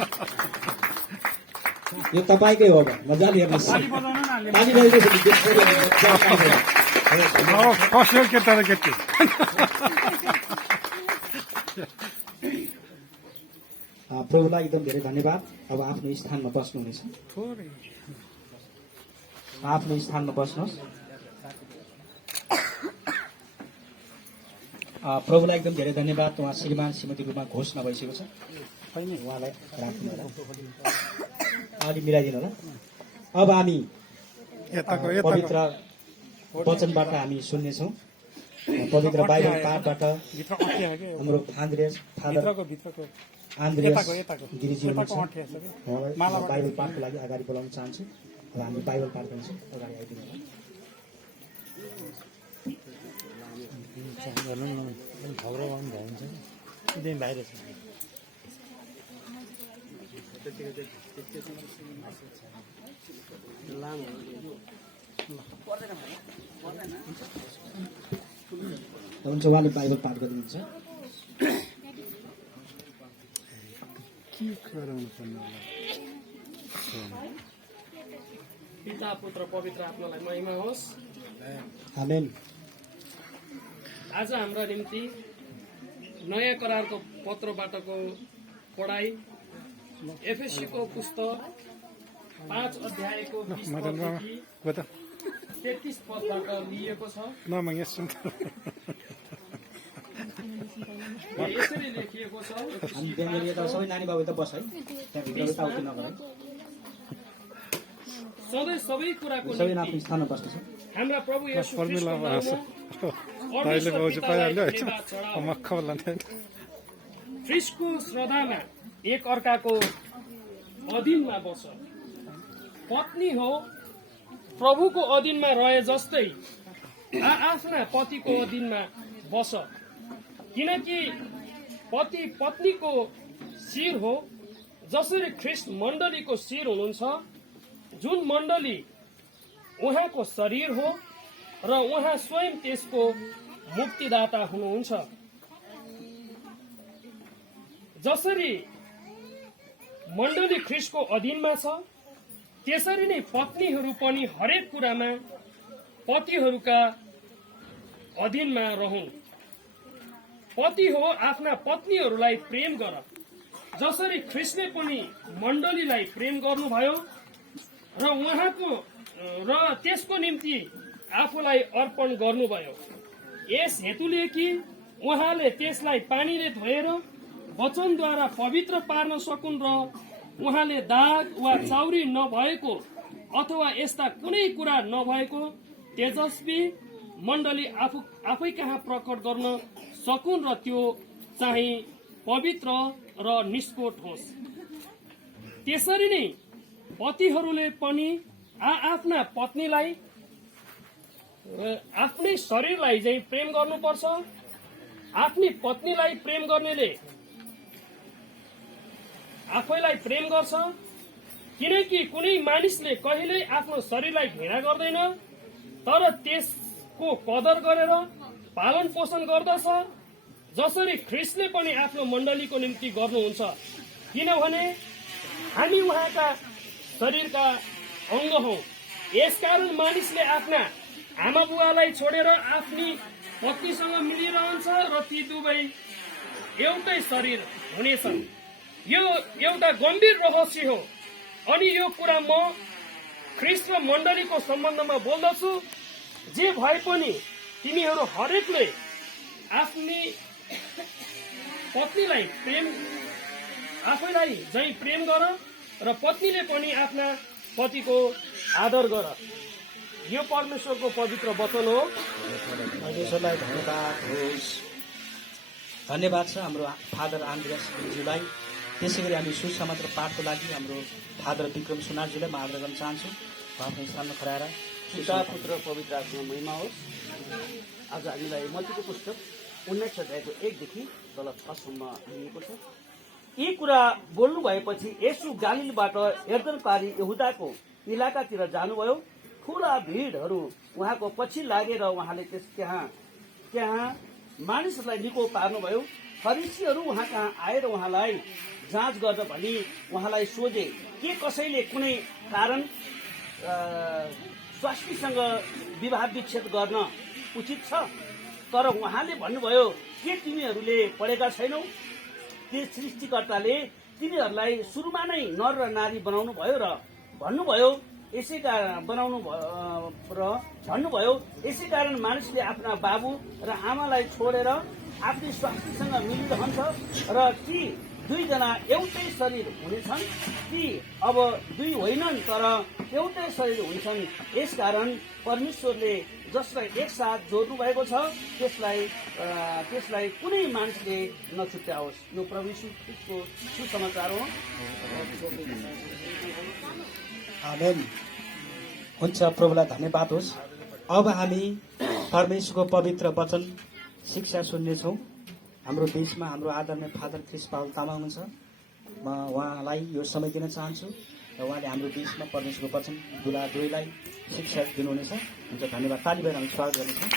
यो तपाईँकै हो। मजाले हेर्नुहोस्। ताली बजाउनु न अलि। ताली बजाइदिएपछि कस्तो केटा र केटी। प्रभुलाई एकदम धेरै धन्यवाद। अब आफ्नो स्थानमा बस्नुहुनेछ, आफ्नो स्थानमा बस्नुहोस्। प्रभुलाई एकदम धेरै धन्यवाद। उहाँ श्रीमान श्रीमतीको रूपमा घोषणा भइसकेको छ। उहाँलाई राख्नु होला, अलि मिलाइदिनु होला। अब हामी पवित्र वचनबाट हामी सुन्नेछौँ। पवित्र बाइबल पाठबाट हाम्रो फादर आन्द्रेस गिरिजी हुनुहुन्छ। उहाँलाई बाइबल पाठको लागि अगाडि बोलाउन चाहन्छु। अब हामी बाइबल पाठ गर्छौँ, अगाडि आइदिनु होला। बाहिर छ। हुन्छ, उहाँले बाइबल पाठ गरिदिनुहुन्छ। पिता पुत्र पवित्र आत्मालाई महिमा होस्। आमेन। आज हाम्रा निम्ति नयाँ करारको पत्रबाटको पढाइ एफएसीको पुस्तक 5 अध्यायको 20 पददेखि 33 पदबाट लिएको छ। यसरी लेखिएको छ। हामी बेङ्गली यता सबै नानी बाबु त बस है, त्यहाँभित्र यताउति नगर है। सधैँ सबै कुराको सबै निम्ति आफ्नो स्थानमा बस्नेछ। हाम्रा प्रभु येशू ख्रीष्टको नाममा परमेश्वर पितालाई धन्यवाद चढाऊ। ख्रीष्टको श्रद्धामा एक अर्काको अधीनमा बस। पत्नी हो प्रभुको अधीनमा रहे जस्तै आफ्ना पतिको अधीनमा बस, किनकि पति पत्नीको शिर हो, जसरी ख्रीष्ट मण्डलीको शिर हुनुहुन्छ, जुन मण्डली उहाँको शरीर हो र उहाँ स्वयं त्यसको मुक्तिदाता हुनुहुन्छ। जसरी मण्डली ख्रीष्टको अधीनमा छ, त्यसरी नै पत्नीहरू पनि हरेक कुरामा पतिहरूका अधीनमा रहन्। पति हो आफ्ना पत्नीहरूलाई प्रेम गर, जसरी ख्रीष्टले पनि मण्डलीलाई प्रेम गर्नुभयो र उहाँको र त्यसको निम्ति आफूलाई अर्पण गर्नुभयो, यस हेतुले कि उहाँले त्यसलाई पानीले धोएर वचनद्वारा पवित्र पार्न सकुन् र उहाँले दाग वा चाउरी नभएको अथवा यस्ता कुनै कुरा नभएको तेजस्वी मण्डली आफै कहाँ प्रकट गर्न सकुन् र त्यो चाहिँ पवित्र र निष्कोट होस्। त्यसरी नै पतिहरूले पनि आफ्ना पत्नीलाई आफ्नै शरीरलाई चाहिँ प्रेम गर्नुपर्छ। आफ्नी पत्नीलाई प्रेम गर्नेले आफैलाई प्रेम गर्छ, किनकि कुनै मानिसले कहिल्यै आफ्नो शरीरलाई घृणा गर्दैन, तर त्यसको कदर गरेर पालन पोषण गर्दछ, जसरी ख्रिस्टले पनि आफ्नो मण्डलीको निम्ति गर्नुहुन्छ, किनभने हामी उहाँका शरीरका अङ्ग हौ। यसकारण मानिसले आफ्ना आमा बुवालाई छोडेर आफ्नी पत्नीसँग मिलिरहन्छ र ती दुवै एउटै शरीर हुनेछन्। यो एउटा गम्भीर रहस्य हो, अनि यो कुरा म ख्रिस्ट र मण्डलीको सम्बन्धमा बोल्दछु। जे भए पनि तिमीहरू हरेकले आफ्नी पत्नीलाई आफैलाई झै प्रेम गर र पत्नीले पनि आफ्ना पतिको आदर गर। यो परमेश्वरको पवित्र वचन हो। परमेश्वरलाई धन्यवाद होस्। धन्यवाद छ हाम्रो फादर आन्द्रियासज्यूलाई। त्यसै गरी हामी सुसमाचार पाठको लागि हाम्रो फादर विक्रम सुनारज्यूलाई म आदर गर्न चाहन्छु। आफ्नो स्थानमा खडाएर पिता पुत्र पवित्र आत्मा महिमा होस्। आज हामीलाई मत्तीको पुस्तक 19 अध्यायको 1 देखि 10सम्म दिएको छ। यी कुरा बोल्नु भएपछि येशू गालीलबाट यर्दन पारी यहुदाको इलाकातिर जानुभयो। ठूला भीड़हरू उहाँको पछि लागेर उहाँले त्यहाँ मानिसहरूलाई निको पार्नुभयो। फरिसीहरू उहाँ कहाँ आएर उहाँलाई जाँच गर्दा भनी उहाँलाई सोधे, के कसैले कुनै कारण स्वास्नीसँग विवाह विच्छेद गर्न उचित छ? तर उहाँले भन्नुभयो, के तिमीहरूले पढेका छैनौ? के सृष्टिकर्ताले तिनीहरूलाई सुरुमा नै नर र नारी बनाउनु भयो र भन्नुभयो यसै कारण मानिसले आफ्ना बाबु र आमालाई छोडेर आफ्नै स्वास्नीसँग मिलिरहन्छ र ती दुईजना एउटै शरीर हुनेछन्। ती अब दुई होइनन् तर एउटै शरीर हुन्छन्। यसकारण परमेश्वरले जसलाई एकसाथ जोड्नु भएको छ त्यसलाई कुनै मानिसले नछुट्याओस्। यो प्रभु यीशुको सुसमाचार हो। आमेन। हुन्छ, प्रभुलाई धन्यवाद होस्। अब हामी परमेश्वरको पवित्र वचन शिक्षा सुन्नेछौँ। हाम्रो देशमा हाम्रो आदरणीय फादर क्रिस पावल तामाङ हुनुहुन्छ। म उहाँलाई यो समय दिन चाहन्छु र उहाँले हाम्रो देशमा परमेश्वरको वचन दुला दुवैलाई शिक्षा दिनुहुनेछ। हुन्छ, धन्यवाद। ताली भएर हामी स्वागत गर्नेछौँ।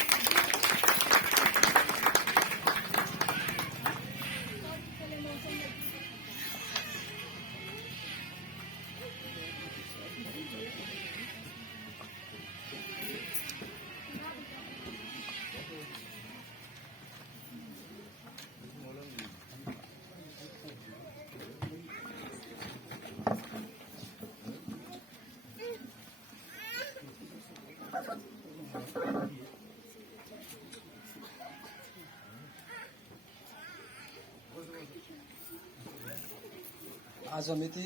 आज मिति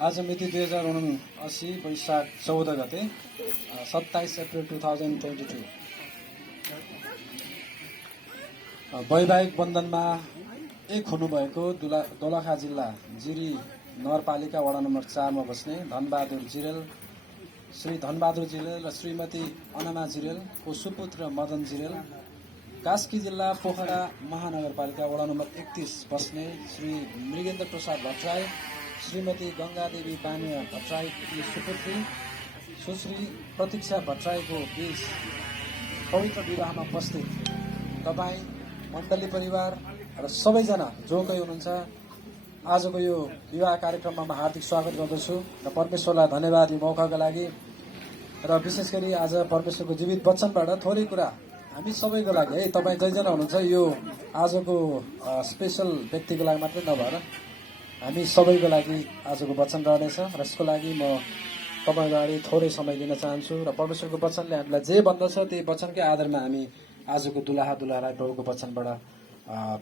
आज मिति 2079 वैशाख 14 गते 27 अप्रिल 2022 वैवाहिक बन्धनमा एक हुनुभएको दोलखा जिल्ला जिरी नगरपालिका वडा नम्बर 4 मा बस्ने श्री धनबहादुर जिरेल र श्रीमती अनना जिरेलको सुपुत्र मदन जिरेल, कास्की जिल्ला पोखरा महानगरपालिका वडा नम्बर 31 बस्ने श्री मृगेन्द्र प्रसाद भट्टराई, श्रीमती गंगादेवी बानिया भट्टराईकी सुपुत्री सुश्री प्रतीक्षा भट्टराईको बीच पवित्र विवाहमा उपस्थित तपाईँ, मण्डली परिवार र सबैजना जो कोही हुनुहुन्छ, आजको यो विवाह कार्यक्रममा म हार्दिक स्वागत गर्दछु र परमेश्वरलाई धन्यवाद यो मौकाका लागि। र विशेष गरी आज परमेश्वरको जीवित वचनबाट थोरै कुरा हामी सबैको लागि है, तपाईँ जैजना हुनुहुन्छ यो आजको स्पेशल व्यक्तिको लागि मात्रै नभएर हामी सबैको लागि आजको वचन रहनेछ र यसको लागि म तपाईँको अगाडि थोरै समय दिन चाहन्छु र परमेश्वरको वचनले हामीलाई जे भन्दछ त्यही वचनकै आधारमा हामी आजको दुलहालाई प्रभुको वचनबाट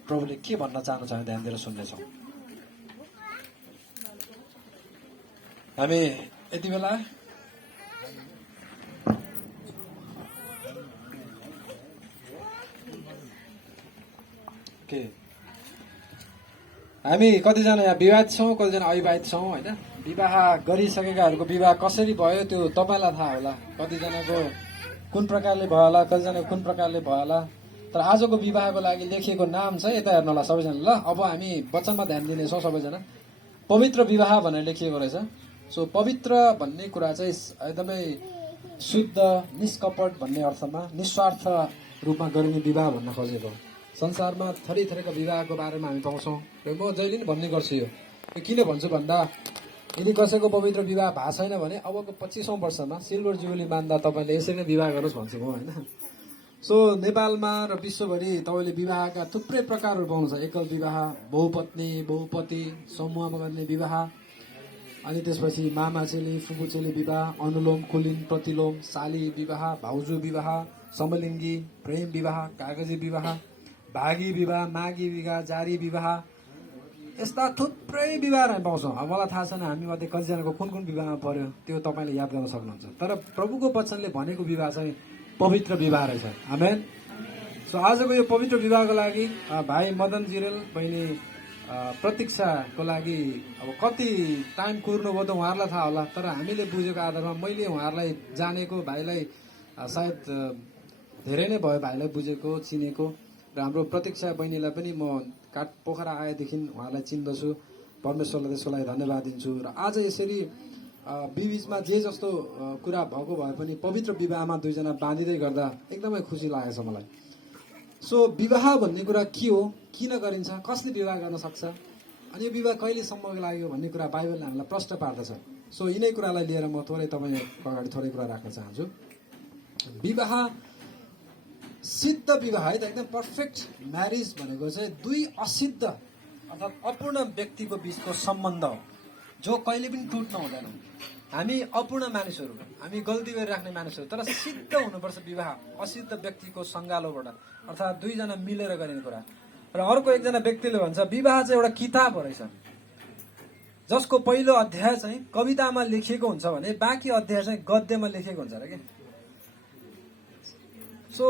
प्रभुले के भन्न चाहनुहुन्छ हामी ध्यान दिएर सुन्नेछौँ। हामी यति बेला हामी कतिजना यहाँ विवाहित छौँ, कतिजना अविवाहित छौँ होइन। विवाह गरिसकेकाहरूको विवाह कसरी भयो त्यो तपाईँलाई थाहा होला। कतिजनाको कुन प्रकारले भयो होला, कतिजनाको कुन प्रकारले भयो होला। तर आजको विवाहको लागि लेखिएको नाम छ, यता हेर्नु होला सबैजना। ल अब हामी वचनमा ध्यान दिनेछौँ सबैजना। पवित्र विवाह भनेर लेखिएको रहेछ। सो पवित्र भन्ने कुरा चाहिँ एकदमै शुद्ध, निष्कपट भन्ने अर्थमा निस्वार्थ रूपमा गरिने विवाह भन्न खोजेको। संसारमा थरी थरीका विवाहको बारेमा हामी पाउँछौँ र म जहिले पनि भन्ने गर्छु यो किन भन्छु भन्दा, यदि कसैको पवित्र विवाह भएको छैन भने अबको 25औं वर्षमा सिल्भर जुबली मान्दा तपाईँले यसरी नै विवाह गर्नुहोस् भन्छु म, होइन। सो नेपालमा र विश्वभरि तपाईँले विवाहका थुप्रै प्रकारहरू पाउनुहुन्छ। एकल विवाह, बहुपत्नी, बहुपति, समूहमा गर्ने विवाह, अनि त्यसपछि मामा चेली, फुपू चेली विवाह, अनुलोम, कुलिन, प्रतिलोम, साली विवाह, भाउजू विवाह, समलिङ्गी, प्रेम विवाह, कागजी विवाह, भागी विवाह, मागी विवाह, जारी विवाह, यस्ता थुप्रै विवाहहरू हामी पाउँछौँ। अब मलाई थाहा छैन हामी मध्ये कतिजनाको कुन कुन विवाहमा पर्यो, त्यो तपाईँले याद गर्न सक्नुहुन्छ। तर प्रभुको वचनले भनेको विवाह चाहिँ पवित्र विवाह रहेछ। आमेन। सो आजको यो पवित्र विवाहको लागि भाइ मदन जिरेल, बहिनी प्रतीक्षाको लागि अब कति टाइम कुर्नुभयो त उहाँहरूलाई थाहा होला, तर हामीले बुझेको आधारमा मैले उहाँहरूलाई जानेको, भाइलाई सायद धेरै नै भयो भाइलाई बुझेको, चिनेको, र हाम्रो प्रतीक्षा बहिनीलाई पनि म पोखरा आएदेखि उहाँलाई चिन्दछु। परमेश्वरलाई त्यसको लागि धन्यवाद दिन्छु। र आज यसरी बिचमा जे जस्तो कुरा भएको भए पनि पवित्र विवाहमा दुईजना बाँधिँदै गर्दा एकदमै खुसी लागेछ मलाई। सो विवाह भन्ने कुरा के हो, किन गरिन्छ, कसले विवाह गर्न सक्छ, अनि यो विवाह कहिलेसम्मको लागि हो भन्ने कुरा बाइबलले हामीलाई प्रश्न पार्दछ। सो यिनै कुरालाई लिएर म थोरै तपाईँको अगाडि थोरै कुरा राख्न चाहन्छु। विवाह सिद्ध विवाह है त, एकदम पर्फेक्ट म्यारिज भनेको चाहिँ दुई असिद्ध अर्थात् अपूर्ण व्यक्तिको बीचको सम्बन्ध हो, जो कहिले पनि टुट्न हुँदैन। हामी अपूर्ण मानिसहरू, हामी गल्ती गरिराख्ने मानिसहरू, तर सिद्ध हुनुपर्छ विवाह असिद्ध व्यक्तिको सङ्गालोबाट, अर्थात् दुईजना मिलेर गरिने कुरा। र अर्को एकजना व्यक्तिले भन्छ विवाह चाहिँ एउटा किताब हो रहेछ, जसको पहिलो अध्याय चाहिँ कवितामा लेखिएको हुन्छ भने बाँकी अध्याय चाहिँ गद्यमा लेखिएको हुन्छ र के। सो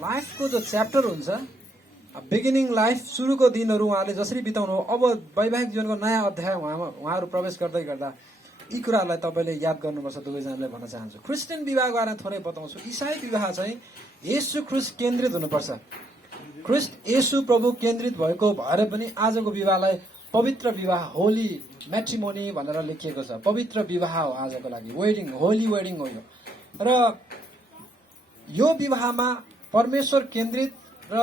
लाइफको जो च्याप्टर हुन्छ, बिगिनिङ लाइफ, सुरुको दिनहरू उहाँले जसरी बिताउनु, अब वैवाहिक जीवनको नयाँ अध्याय उहाँहरू प्रवेश गर्दै गर्दा यी कुराहरूलाई तपाईँले याद गर्नुपर्छ दुवैजनाले भन्न चाहन्छु। क्रिस्चियन विवाहको बारेमा थोरै बताउँछु। इसाई विवाह चाहिँ येशू ख्रिस्ट केन्द्रित हुनुपर्छ। ख्रिस्ट येशू प्रभु केन्द्रित भएको भएर पनि आजको विवाहलाई पवित्र विवाह, होली म्याट्रिमोनी भनेर लेखिएको छ। पवित्र विवाह हो आजको लागि, वेडिङ, होली वेडिङ हो यो। र यो विवाहमा परमेश्वर केन्द्रित र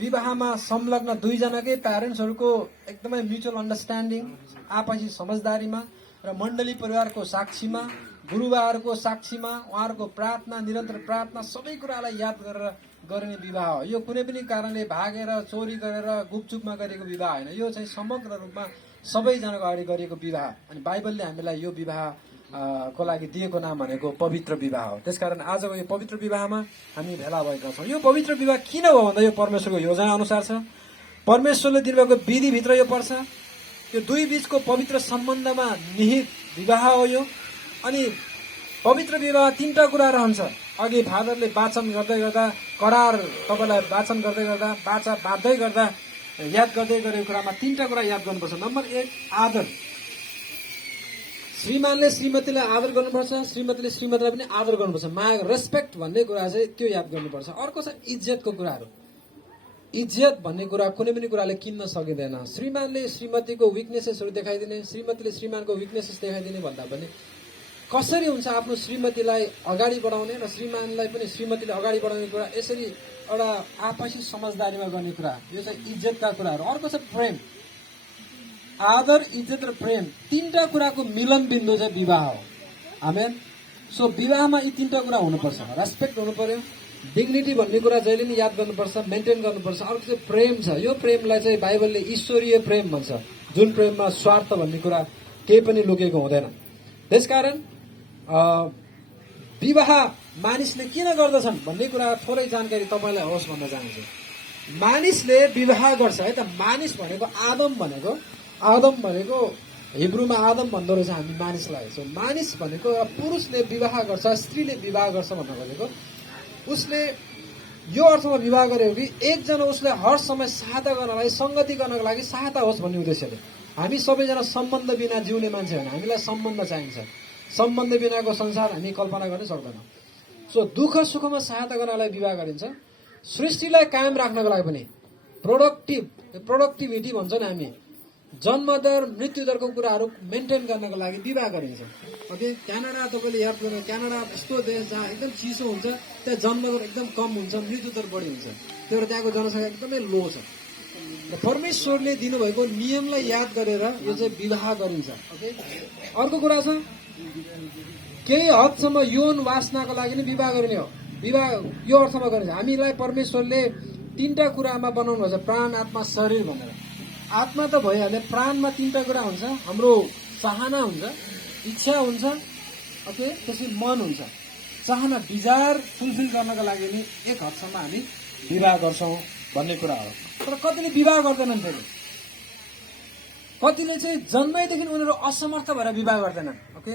विवाहमा संलग्न दुईजनाकै प्यारेन्ट्सहरूको एकदमै म्युचुअल अन्डरस्ट्यान्डिङ, आपसी समझदारीमा र मण्डली परिवारको साक्षीमा, गुरुबाहरूको साक्षीमा, उहाँहरूको प्रार्थना, निरन्तर प्रार्थना, सबै कुरालाई याद गरेर गरिने विवाह हो। यो कुनै पनि कारणले भागेर, चोरी गरेर, गुपचुपमा गरेको विवाह होइन। यो चाहिँ समग्र रूपमा सबैजनाको अगाडि गरिएको विवाह। अनि बाइबलले हामीलाई यो विवाह को लागि दिएको नाम भनेको पवित्र विवाह हो। त्यसकारण आजको यो पवित्र विवाहमा हामी भेला भएका छौँ। यो पवित्र विवाह किन हो भन्दा यो परमेश्वरको योजना अनुसार छ। परमेश्वरले दिनुभएको विधिभित्र यो पर्छ। यो दुई बीचको पवित्र सम्बन्धमा निहित विवाह हो यो। अनि पवित्र विवाह तीनटा कुरा रहन्छ। अघि फादरले वाचन गर्दै गर्दा, करार तपाईँलाई वाचन गर्दै गर्दा, बाचा बाँध्दै गर्दा याद गर्दै गरेको कुरामा तीनटा कुरा याद गर्नुपर्छ। नम्बर 1, आदर। श्रीमानले श्रीमतीलाई आदर गर्नुपर्छ, श्रीमतीले श्रीमतीलाई पनि आदर गर्नुपर्छ। माया, रेस्पेक्ट भन्ने कुरा चाहिँ त्यो याद गर्नुपर्छ। अर्को छ इज्जतको कुराहरू। इज्जत भन्ने कुरा कुनै पनि कुराले किन्न सकिँदैन। श्रीमानले श्रीमतीको विकनेसेसहरू देखाइदिने, श्रीमतीले श्रीमानको विकनेसेस देखाइदिने भन्दा पनि कसरी हुन्छ आफ्नो श्रीमतीलाई अगाडि बढाउने र श्रीमानलाई पनि श्रीमतीले अगाडि बढाउने कुरा, यसरी एउटा आपसी समझदारीमा गर्ने कुरा, यो चाहिँ इज्जतका कुराहरू। अर्को छ प्रेम। आदर, इज्जत र प्रेम, तीनटा कुराको मिलन बिन्दु चाहिँ विवाह हो। आमेन। सो विवाहमा यी तीनटा कुरा हुनुपर्छ। रेस्पेक्ट हुनु पर्यो, डिग्निटी भन्ने कुरा जहिले नि याद गर्नुपर्छ, मेन्टेन गर्नुपर्छ। अर्को चाहिँ प्रेम छ। यो प्रेमलाई चाहिँ बाइबलले ईश्वरीय प्रेम भन्छ, जुन प्रेममा स्वार्थ भन्ने कुरा केही पनि लुकेको हुँदैन। त्यसकारण विवाह मानिसले किन गर्दछन् भन्ने कुरा थोरै जानकारी तपाईँलाई होस् भन्न चाहन्छु। मानिसले विवाह गर्छ है त। मानिस भनेको आदम भनेको हिब्रूमा आदम भन्दो रहेछ हामी मानिसलाई। सो मानिस भनेको पुरुषले विवाह गर्छ, स्त्रीले विवाह गर्छ भन्न खोजेको। उसले यो अर्थमा विवाह गर्यो कि एकजना उसले हर समय सहायता गर्नलाई, संगति गर्नको लागि सहायता होस् भन्ने उद्देश्यले। हामी सबैजना सम्बन्ध बिना जिउने मान्छे होइन, हामीलाई सम्बन्ध चाहिन्छ। सम्बन्ध बिनाको संसार हामी कल्पना गर्न सक्दैनौँ। सो दुःख सुखमा सहायता गर्नलाई विवाह गरिन्छ। सृष्टिलाई कायम राख्नको लागि पनि प्रोडक्टिभिटी भन्छ नि हामी, जन्मदर मृत्युदरको कुराहरू मेन्टेन गर्नको लागि विवाह गरिन्छ। ओके, क्यानाडा तपाईँले याद गर्नु, क्यानाडा यस्तो देश जहाँ एकदम चिसो हुन्छ, त्यहाँ जन्मदर एकदम कम हुन्छ, मृत्युदर बढी हुन्छ, त्यही भएर त्यहाँको जनसङ्ख्या एकदमै लो छ। र परमेश्वरले दिनुभएको नियमलाई याद गरेर यो चाहिँ विवाह गरिन्छ। ओके, अर्को कुरा छ, केही हदसम्म यौन वासनाको लागि नै विवाह गरिने हो। विवाह यो अर्थमा गरिन्छ, हामीलाई परमेश्वरले 3टा कुरामा बनाउनु भएको छ, प्राण, आत्मा, शरीर भनेर। आत्मा त भइहाल्यो, प्राणमा 3टा कुरा हुन्छ, हाम्रो चाहना हुन्छ, इच्छा हुन्छ, ओके, त्यसपछि मन हुन्छ। चाहना, डिजायर फुलफिल गर्नको लागि नि एक हदसम्म हामी विवाह गर्छौँ भन्ने कुरा हो। तर कतिले विवाह गर्दैनन्, फेरि कतिले चाहिँ जन्मैदेखि उनीहरू असमर्थ भएर विवाह गर्दैनन्। ओके,